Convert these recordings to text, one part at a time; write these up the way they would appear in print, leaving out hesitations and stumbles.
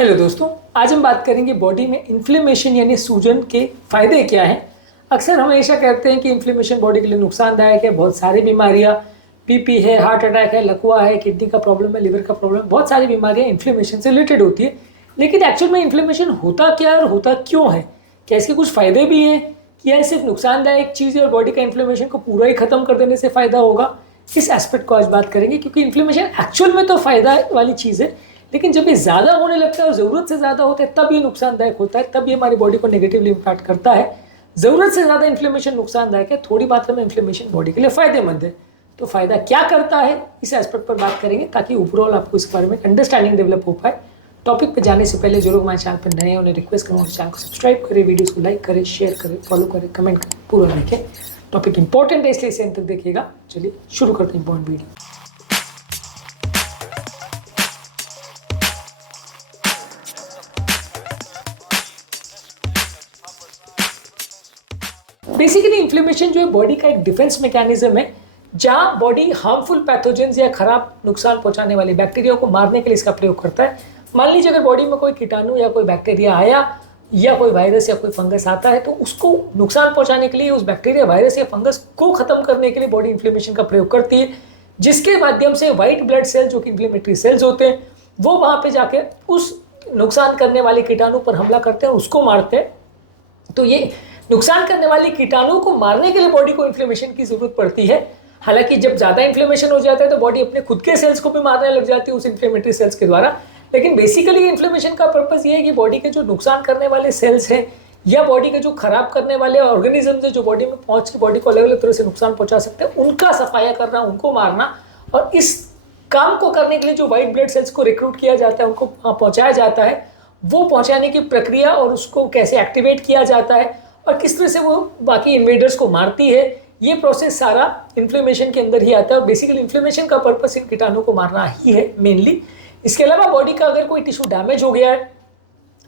Hello दोस्तों, आज हम बात करेंगे बॉडी में इन्फ्लेमेशन यानी सूजन के फायदे क्या हैं। अक्सर हम हमेशा कहते हैं कि इन्फ्लेमेशन बॉडी के लिए नुकसानदायक है। बहुत सारी बीमारियां, बीपी है, हार्ट अटैक है, लकवा है, किडनी का प्रॉब्लम है, लिवर का प्रॉब्लम, बहुत सारी बीमारियां इन्फ्लेमेशन से रिलेटेड होती है। लेकिन एक्चुअल में इन्फ्लेमेशन होता क्या है और होता क्यों है? क्या इसके कुछ फायदे भी हैं कि यह सिर्फ नुकसानदायक चीज़ है और बॉडी का इन्फ्लेमेशन को पूरा ही खत्म कर देने से फायदा होगा? इस एस्पेक्ट को आज बात करेंगे, क्योंकि इन्फ्लेमेशन एक्चुअल में तो फायदा वाली चीज़ है, लेकिन जब ये ज़्यादा होने लगता है और ज़रूरत से ज़्यादा होता है तब ये नुकसानदायक होता है, तब ये हमारी बॉडी को नेगेटिवली इम्पैक्ट करता है। ज़रूरत से ज़्यादा इन्फ्लेमेशन नुकसानदायक है, थोड़ी मात्रा में इन्फ्लेमेशन बॉडी के लिए फ़ायदेमंद है। तो फ़ायदा क्या करता है, इस एस्पेक्ट पर बात करेंगे ताकि ओवरऑल आपको इस बारे में अंडरस्टैंडिंग डेवलप हो पाए। टॉपिक पर जाने से पहले जो लोग हमारे चैनल पर नए हैं उन्हें रिक्वेस्ट करूँगा कि चैनल को सब्सक्राइब करें, वीडियोज़ को लाइक करें, शेयर करें, फॉलो करें, कमेंट करें, पूरा देखें। टॉपिक इंपॉर्टेंट है इसलिए इसे अंत तक देखिएगा। चलिए शुरू करते हैं इंपॉर्टेंट वीडियो। बेसिकली इन्फ्लेमेशन जो है बॉडी का एक डिफेंस मैकेनिज्म है, जहां बॉडी हार्मफुल पैथोजेंस या खराब नुकसान पहुंचाने वाले बैक्टीरिया को मारने के लिए इसका प्रयोग करता है। मान लीजिए अगर बॉडी में कोई कीटाणु या कोई बैक्टीरिया आया या कोई वायरस या कोई फंगस आता है, तो उसको नुकसान पहुंचाने के लिए, उस बैक्टीरिया, वायरस या फंगस को खत्म करने के लिए बॉडी इन्फ्लेमेशन का प्रयोग करती है, जिसके माध्यम से व्हाइट ब्लड सेल जो कि इन्फ्लेमेटरी सेल्स होते हैं वो वहां पे जाके उस नुकसान करने वाले कीटाणु पर हमला करते हैं, उसको मारते हैं। तो ये नुकसान करने वाले कीटाणु को मारने के लिए बॉडी को इन्फ्लेमेशन की जरूरत पड़ती है। हालांकि जब ज्यादा इन्फ्लेमेशन हो जाता है तो बॉडी अपने खुद के सेल्स को भी मारने लग जाती है उस इन्फ्लेमेटरी सेल्स के द्वारा। लेकिन बेसिकली इन्फ्लेमेशन का पर्पस ये है कि बॉडी के जो नुकसान करने वाले सेल्स हैं या बॉडी के जो खराब करने वाले ऑर्गेनिजम्स हैं जो बॉडी में पहुंच के बॉडी को अलग अलग तरह से नुकसान पहुंचा सकते हैं, उनका सफाया करना, उनको मारना। और इस काम को करने के लिए जो व्हाइट ब्लड सेल्स को रिक्रूट किया जाता है, उनको पहुंचाया जाता है, वो पहुंचाने की प्रक्रिया और उसको कैसे एक्टिवेट किया जाता है और किस तरह से वो बाकी इन्वेडर्स को मारती है, ये प्रोसेस सारा इन्फ्लेमेशन के अंदर ही आता है। और बेसिकली इन्फ्लेमेशन का पर्पस इन कीटाणु को मारना ही है मेनली। इसके अलावा बॉडी का अगर कोई टिश्यू डैमेज हो गया है,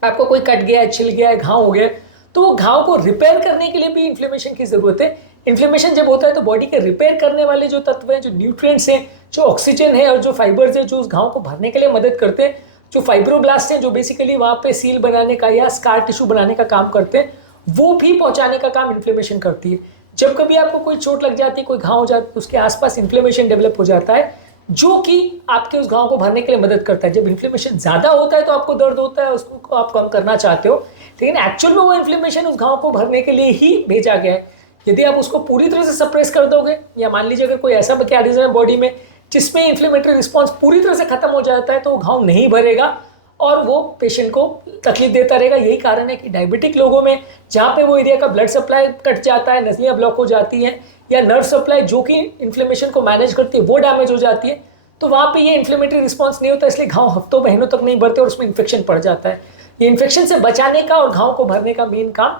आपको कोई कट गया है, छिल गया है, घाव हो गया है, तो वो घाव को रिपेयर करने के लिए भी इन्फ्लेमेशन की जरूरत है। इन्फ्लेमेशन जब होता है तो बॉडी के रिपेयर करने वाले जो तत्व हैं, जो न्यूट्रिएंट्स हैं, जो ऑक्सीजन है और जो फाइबर्स हैं, जो उस घाव को भरने के लिए मदद करते हैं, जो फाइब्रोब्लास्ट हैं जो बेसिकली वहाँ पे सील बनाने का या स्कार टिश्यू बनाने का काम करते हैं, वो भी पहुंचाने का काम इन्फ्लेमेशन करती है। जब कभी आपको कोई चोट लग जाती है, कोई घाव हो जाता है, उसके आसपास इन्फ्लेमेशन डेवलप हो जाता है जो कि आपके उस घाव को भरने के लिए मदद करता है। जब इन्फ्लेमेशन ज्यादा होता है तो आपको दर्द होता है, उसको आप कम करना चाहते हो, लेकिन एक्चुअल में वो इन्फ्लेमेशन उस घाव को भरने के लिए ही भेजा गया है। यदि आप उसको पूरी तरह से सप्रेस कर दोगे, या मान लीजिए अगर कोई ऐसा मैकेनिज्म है बॉडी में जिसमें इन्फ्लेमेटरी रिस्पॉन्स पूरी तरह से खत्म हो जाता है, तो वो घाव नहीं भरेगा और वो पेशेंट को तकलीफ देता रहेगा। यही कारण है कि डायबिटिक लोगों में जहाँ पे वो एरिया का ब्लड सप्लाई कट जाता है, नसलियाँ ब्लॉक हो जाती हैं, या नर्व सप्लाई जो कि इन्फ्लेमेशन को मैनेज करती है वो डैमेज हो जाती है, तो वहाँ पे ये इन्फ्लेमेटरी रिस्पॉन्स नहीं होता, इसलिए घाव हफ्तों महीनों तक नहीं भरते और उसमें इन्फेक्शन पड़ जाता है। ये इन्फेक्शन से बचाने का और घाव को भरने का मेन काम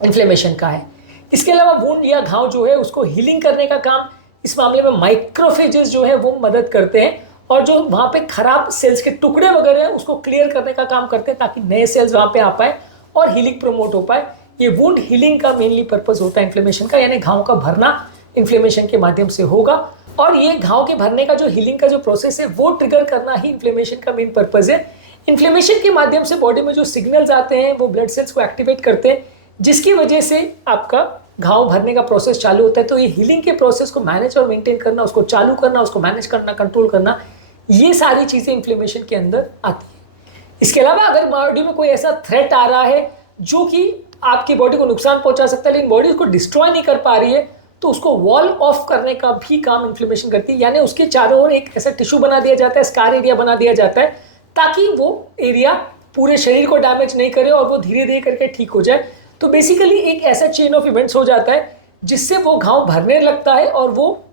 इन्फ्लेमेशन का है। इसके अलावा वुंड या घाव जो है उसको हीलिंग करने का काम इस मामले में माइक्रोफेजेस जो है वो मदद करते हैं, और जो वहाँ पे खराब सेल्स के टुकड़े वगैरह हैं उसको क्लियर करने का काम करते हैं ताकि नए सेल्स वहाँ पे आ पाए और हीलिंग प्रमोट हो पाए। ये वुंड हीलिंग का मेनली पर्पस होता है इन्फ्लेमेशन का, यानी घाव का भरना इन्फ्लेमेशन के माध्यम से होगा। और ये घाव के भरने का जो हीलिंग का जो प्रोसेस है वो ट्रिगर करना ही इन्फ्लेमेशन का मेन पर्पस है। इन्फ्लेमेशन के माध्यम से बॉडी में जो सिग्नल्स आते हैं वो ब्लड सेल्स को एक्टिवेट करते हैं, जिसकी वजह से आपका घाव भरने का प्रोसेस चालू होता है। तो ये हीलिंग के प्रोसेस को मैनेज और मेंटेन करना, उसको चालू करना, उसको मैनेज करना, कंट्रोल करना, ये सारी चीजें इन्फ्लेमेशन के अंदर आती है। इसके अलावा अगर बॉडी में कोई ऐसा थ्रेट आ रहा है जो कि आपकी बॉडी को नुकसान पहुंचा सकता है लेकिन बॉडी उसको डिस्ट्रॉय नहीं कर पा रही है, तो उसको वॉल ऑफ करने का भी काम इन्फ्लेमेशन करती है। यानी उसके चारों ओर एक ऐसा टिश्यू बना दिया जाता है, स्कार एरिया बना दिया जाता है, ताकि वो एरिया पूरे शरीर को डैमेज नहीं करे और वो धीरे धीरे करके ठीक हो जाए। तो बेसिकली एक ऐसा चेन ऑफ इवेंट्स हो जाता है जिससे वो घाव भरने लगता है और वो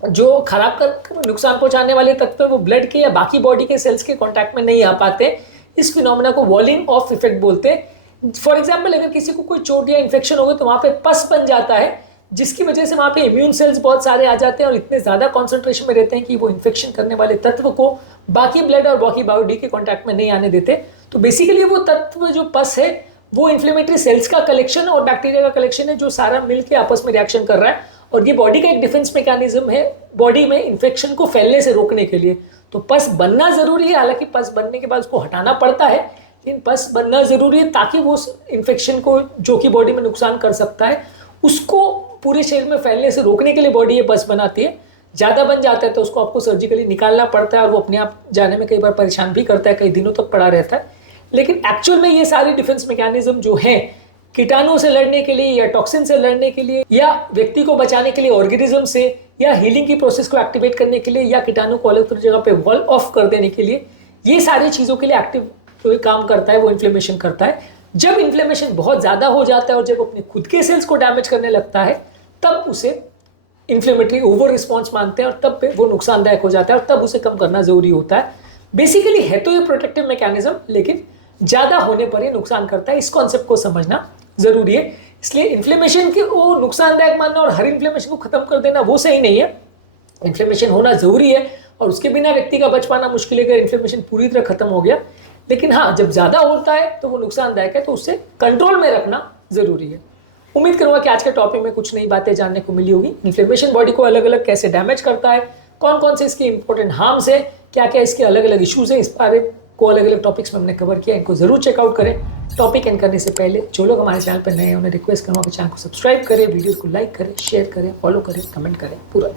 जो खराब कर नुकसान पहुंचाने वाले तत्व वो ब्लड के या बाकी बॉडी के सेल्स के कांटेक्ट में नहीं आ पाते। इस फिनोमेना को वॉलिंग ऑफ इफेक्ट बोलते हैं। फॉर एग्जांपल अगर किसी को कोई चोट या इन्फेक्शन हो गया तो वहाँ पे पस बन जाता है, जिसकी वजह से वहाँ पे इम्यून सेल्स बहुत सारे आ जाते हैं और इतने ज़्यादा कॉन्सेंट्रेशन में रहते हैं कि वो इन्फेक्शन करने वाले तत्व को बाकी ब्लड और बाकी बॉडी के कॉन्टैक्ट में नहीं आने देते। तो बेसिकली वो तत्व जो पस है वो इन्फ्लेमेटरी सेल्स का कलेक्शन और बैक्टीरिया का कलेक्शन है, जो सारा मिलकर आपस में रिएक्शन कर रहा है। और ये बॉडी का एक डिफेंस मैकेनिज्म है बॉडी में इन्फेक्शन को फैलने से रोकने के लिए। तो पस बनना ज़रूरी है, हालांकि पस बनने के बाद उसको हटाना पड़ता है, लेकिन पस बनना ज़रूरी है ताकि वो इन्फेक्शन को जो कि बॉडी में नुकसान कर सकता है उसको पूरे शरीर में फैलने से रोकने के लिए बॉडी ये पस बनाती है। ज़्यादा बन जाता है तो उसको आपको सर्जिकली निकालना पड़ता है और वो अपने आप जाने में कई बार परेशान भी करता है, कई दिनों तक पड़ा रहता है। लेकिन एक्चुअल में ये सारी डिफेंस मैकेनिज्म जो हैं कीटाणुओं से लड़ने के लिए या टॉक्सिन से लड़ने के लिए या व्यक्ति को बचाने के लिए ऑर्गेनिज्म से या हीलिंग की प्रोसेस को एक्टिवेट करने के लिए या कीटाणु को अलग जगह पे वॉल ऑफ कर देने के लिए, ये सारी चीज़ों के लिए एक्टिव जो काम करता है वो इन्फ्लेमेशन करता है। जब इन्फ्लेमेशन बहुत ज़्यादा हो जाता है और जब अपने खुद के सेल्स को डैमेज करने लगता है तब उसे इन्फ्लेमेटरी ओवर रिस्पॉन्स मानते हैं और तब पे वो नुकसानदायक हो जाता है और तब उसे कम करना जरूरी होता है। बेसिकली है तो ये प्रोटेक्टिव मैकेनिज्म, लेकिन ज़्यादा होने पर ये नुकसान करता है। इस कॉन्सेप्ट को समझना जरूरी है। इसलिए इन्फ्लेमेशन के वो नुकसानदायक मानना और हर इन्फ्लेमेशन को खत्म कर देना वो सही नहीं है। इन्फ्लेमेशन होना जरूरी है और उसके बिना व्यक्ति का बच पाना मुश्किल है अगर इन्फ्लेमेशन पूरी तरह खत्म हो गया। लेकिन हाँ, जब ज़्यादा होता है तो वो नुकसानदायक है, तो उससे कंट्रोल में रखना जरूरी है। उम्मीद करूंगा कि आज के टॉपिक में कुछ नई बातें जानने को मिली होगी। इन्फ्लेमेशन बॉडी को अलग अलग कैसे डैमेज करता है, कौन कौन से इसके इंपॉर्टेंट हार्म्स है, क्या क्या इसके अलग अलग इश्यूज हैं, इस बारे को अलग अलग टॉपिक्स में हमने कवर किया। इनको जरूर चेकआउट करें। टॉपिक एंड करने से पहले जो लोग हमारे चैनल पर नए हैं उन्हें रिक्वेस्ट करूँगा कि चैनल को सब्सक्राइब करें, वीडियो को लाइक करें, शेयर करें, फॉलो करें, कमेंट करें, पूरा